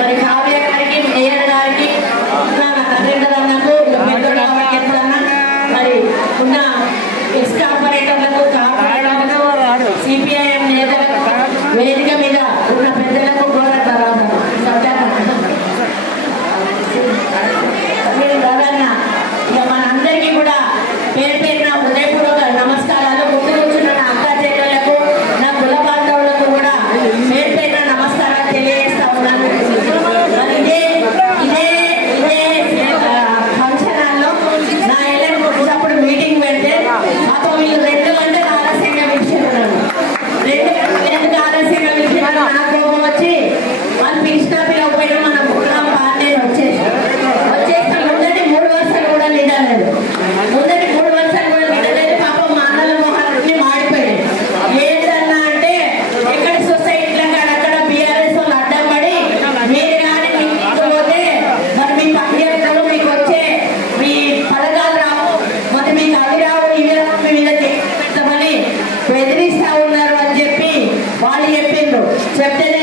మరి కావ్య గారికి, మేయర్ గారికి, అన్నకు మరి ఉన్న ఎక్స్ ఆపరేటర్లకు, సిపిఐఎం నేతలకు, వేదిక మీద ఉన్న పెద్దలకు కూడా ఇక మనందరికీ కూడా పేరు పేరున హృదయపూర్వక నమస్కారాలు. ముందు కూర్చున్న నా అక్క చెల్లెళ్లకు, నా కుల బాంధవులకు కూడా పేరు పేరున నమస్కారాలు తెలియజేస్తా ఉన్నాను. మరి ఇదే ఫంక్షన్ హాల్లో నా ఎల్ఎం వచ్చినప్పుడు మీటింగ్ పెడితే మాతో వీళ్ళు 2 గంటలు ఆలస్యంగా పిలిచారు. 2 గంటలు ఆలస్యంగా పిలిచిన నా కోపం వచ్చి వాళ్ళు పిలిచినా పిలవకపోయినా మన ప్రోగ్రాం పార్టీ వచ్చేసి ముందటి 3 వర్షాలు కూడా నిండలేదు. ముందటి 3 వర్షాలు కూడా నిండలేదు. పాపం మా అన్నల మొహాలన్నీ మాడిపోయాయి. ఏంటన్నా అంటే ఎక్కడ సొసైటీలో అక్కడ బీఆర్ఎస్ వాళ్ళు అడ్డం పడి మీరు కానీ మీకు పోతే మరి మీ పనిచేస్తారు, మీకు వచ్చే మీ పథకాలు రావు, మరి మీకు అవి రావు, ఇవి రావు, మీ మీద పెడతామని బెదిరిస్తా ఉన్నారు అని చెప్పి వాళ్ళు చెప్పిండ్రు. చెప్తేనే